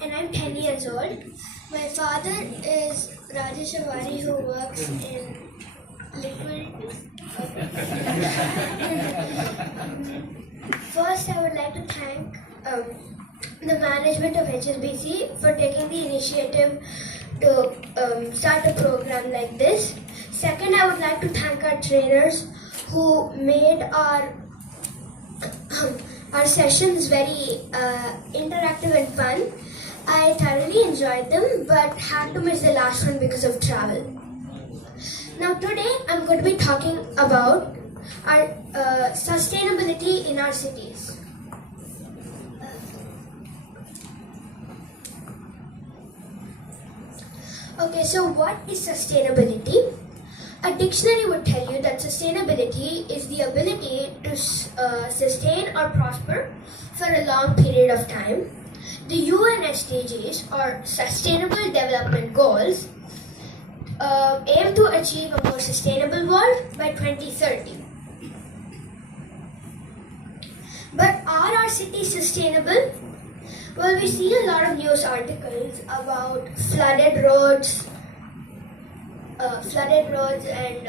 and I'm 10 years old. My father is Rajesh Avari, who works in liquid. First, I would like to thank the management of HSBC for taking the initiative to start a program like this. Second, I would like to thank our trainers who made our sessions very interactive and fun. I thoroughly enjoyed them, but had to miss the last one because of travel. Now today I'm going to be talking about our sustainability in our cities. Okay, so what is sustainability? A dictionary would tell you that sustainability is the ability to sustain or prosper for a long period of time. The UN SDGs, or Sustainable Development Goals, aim to achieve a more sustainable world by 2030. But are our cities sustainable? Well, we see a lot of news articles about flooded roads and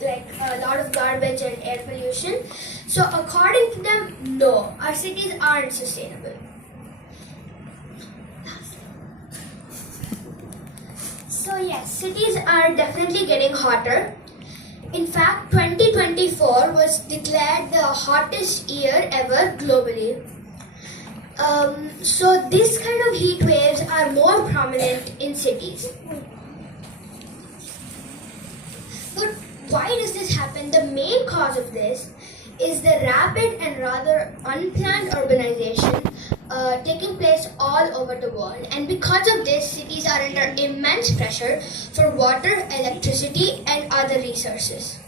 like a lot of garbage and air pollution. So according to them, no, our cities aren't sustainable. So yes, cities are definitely getting hotter. In fact, 2024 was declared the hottest year ever globally. So this kind of heat waves are more prominent in cities. But why does this happen? The main cause of this is the rapid and rather unplanned urbanization taking place all over the world, and because of this, cities are under immense pressure for water, electricity, and other resources.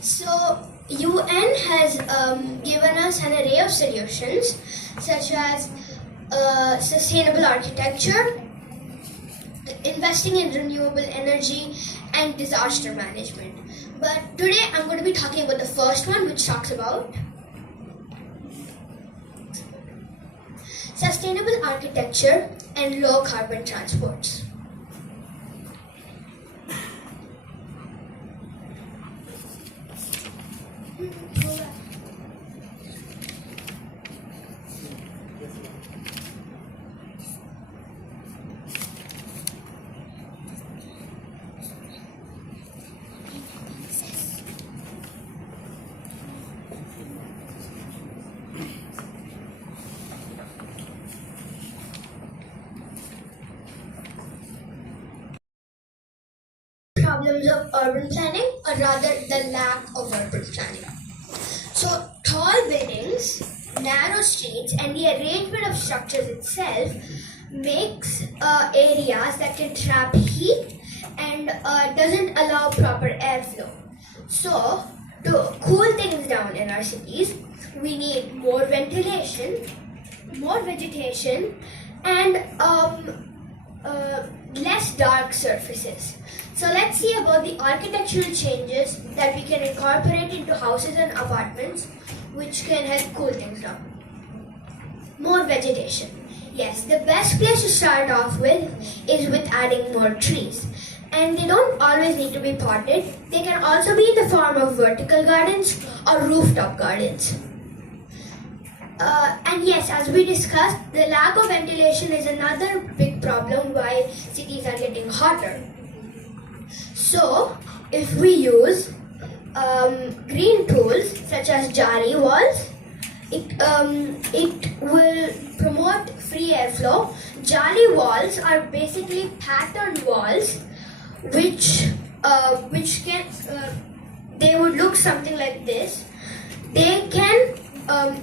So UN has given us an array of solutions such as sustainable architecture, investing in renewable energy, and disaster management. But today I'm going to be talking about the first one, which talks about sustainable architecture and low carbon transports. Problems of urban planning, or rather the lack of urban planning. So tall buildings, narrow streets, and the arrangement of structures itself makes areas that can trap heat and doesn't allow proper airflow. So to cool things down in our cities, we need more ventilation, more vegetation, and less dark surfaces. So let's see about the architectural changes that we can incorporate into houses and apartments which can help cool things down. More vegetation. Yes, the best place to start off with is with adding more trees. And they don't always need to be potted. They can also be in the form of vertical gardens or rooftop gardens. And yes, as we discussed, the lack of ventilation is another big problem why cities are getting hotter. So, if we use green tools such as jari walls, it will promote free airflow. Jari walls are basically patterned walls which can they would look something like this. They can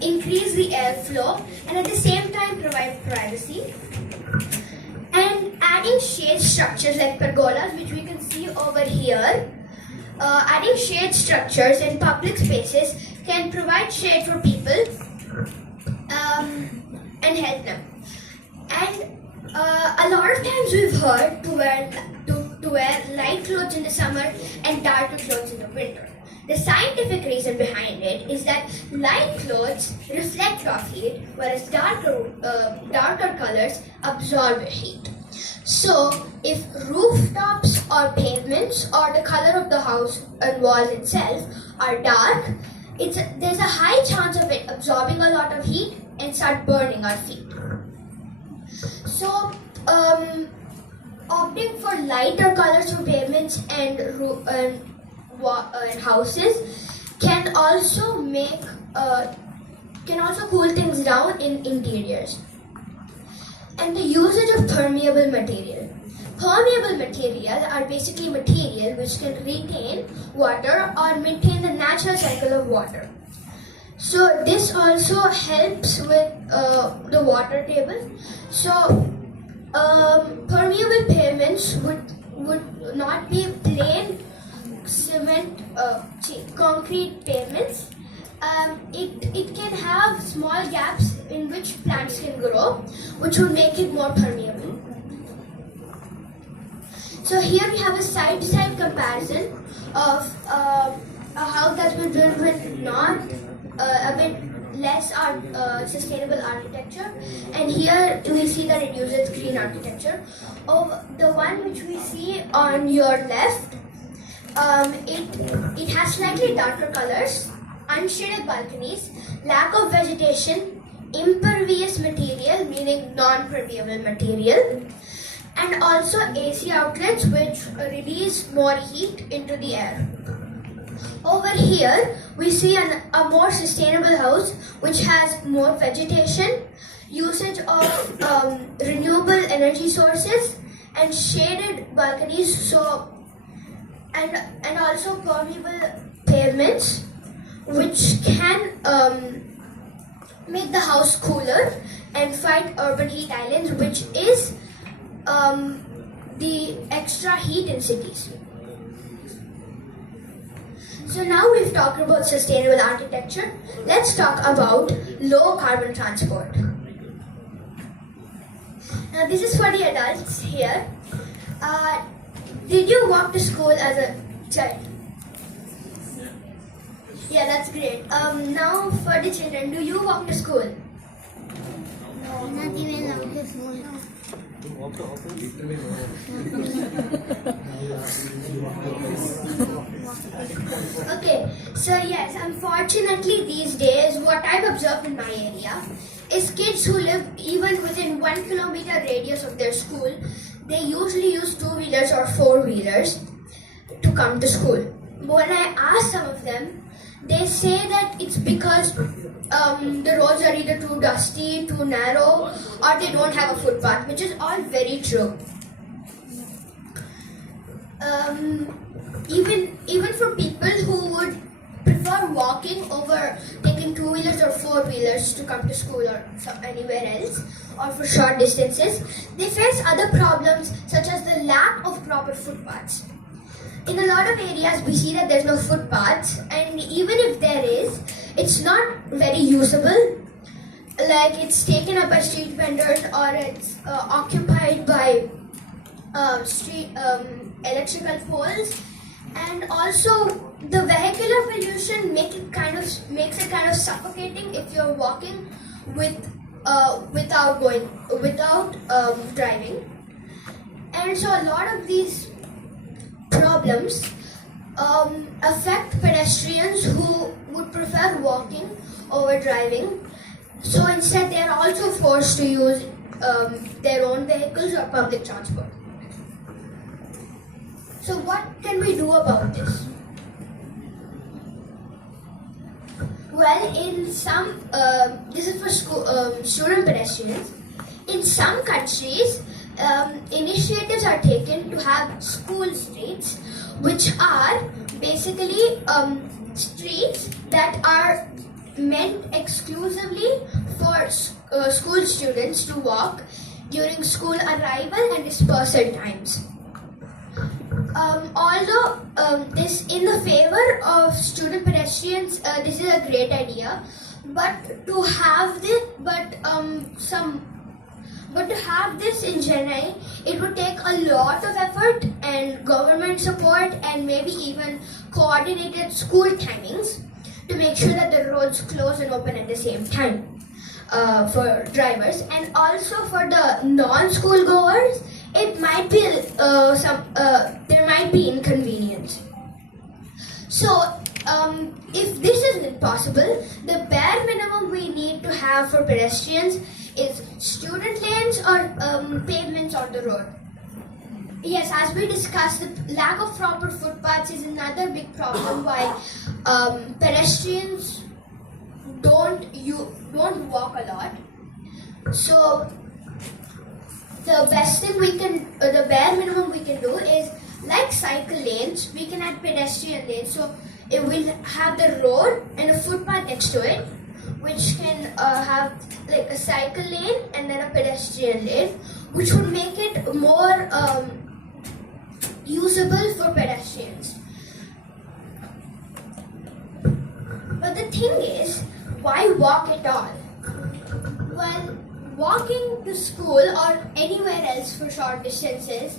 increase the airflow and at the same time provide privacy. And adding shade structures like pergolas, which we can see over here, adding shade structures in public spaces can provide shade for people and help them. And a lot of times we've heard to wear light clothes in the summer and darker clothes in the winter. The scientific reason behind it is that light clothes reflect off heat, whereas darker colors absorb heat. So, if rooftops or pavements or the color of the house and walls itself are dark, there's a high chance of it absorbing a lot of heat and start burning our feet. So, opting for lighter colors for pavements and houses can also cool things down in interiors. And the usage of permeable material. Permeable materials are basically material which can retain water or maintain the natural cycle of water. So this also helps with the water table. So permeable pavements would not be plain concrete pavements. It can have small gaps in which plants can grow, which would make it more permeable. So here we have a side-to-side comparison of a house that's been built with not a bit less sustainable architecture, and here we see that it uses green architecture. The one which we see on your left, it has slightly darker colors, unshaded balconies, lack of vegetation, impervious material, meaning non-permeable material, and also AC outlets which release more heat into the air. Over here, we see a more sustainable house which has more vegetation, usage of renewable energy sources, and shaded balconies, and also permeable pavements, which can make the house cooler and fight urban heat islands, which is the extra heat in cities. So now we've talked about sustainable architecture. Let's talk about low carbon transport. Now this is for the adults here. Did you walk to school as a child? Yeah, that's great. Now for the children, do you walk to school? No, not even walk to school. Okay, so yes, unfortunately these days what I've observed in my area is kids who live even within 1 kilometer radius of their school, they usually use two-wheelers or four-wheelers to come to school. When I ask some of them, they say that it's because the roads are either too dusty, too narrow, or they don't have a footpath, which is all very true. Even for people who would prefer walking over taking two-wheelers or four-wheelers to come to school or anywhere else, or for short distances, they face other problems such as the lack of proper footpaths. In a lot of areas, we see that there's no footpaths, and even if there is, it's not very usable. Like, it's taken up by street vendors, or it's occupied by electrical poles, and also the vehicular pollution makes it kind of suffocating if you're walking without driving. And so a lot of these problems affect pedestrians who would prefer walking over driving. So instead, they are also forced to use their own vehicles or public transport. So what can we do about this? Well, in some, this is for student pedestrians. In some countries, initiatives are taken to have school streets, which are basically streets that are meant exclusively for school students to walk during school arrival and dispersal times. Although this in the favor of student pedestrians, this is a great idea, but But to have this in Chennai, it would take a lot of effort and government support and maybe even coordinated school timings to make sure that the roads close and open at the same time for drivers. And also for the non-school goers, it might be there might be inconvenience. So if this isn't possible, the bare minimum we need to have for pedestrians is student lanes or pavements on the road. Yes, as we discussed, the lack of proper footpaths is another big problem why pedestrians don't walk a lot. So the bare minimum we can do is like cycle lanes, we can add pedestrian lanes. So it will have the road and a footpath next to it, which can have like a cycle lane and then a pedestrian lane, which would make it more usable for pedestrians. But the thing is, why walk at all? Well, walking to school or anywhere else for short distances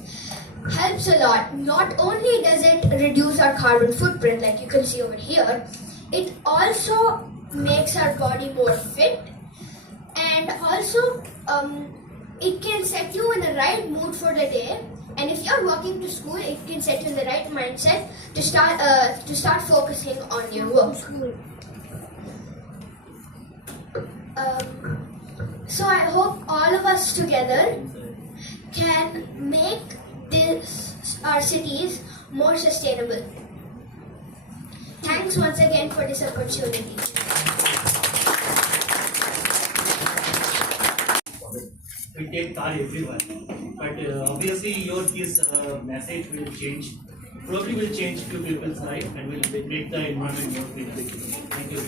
helps a lot. Not only does it reduce our carbon footprint, like you can see over here, it also makes our body more fit, and also it can set you in the right mood for the day. And if you're walking to school, it can set you in the right mindset to start focusing on your work. So I hope all of us together can make our cities more sustainable. Thanks once again for this opportunity. We take car everywhere, but obviously this message will change. Probably will change few people's life and will make the environment more cleaner. Thank you.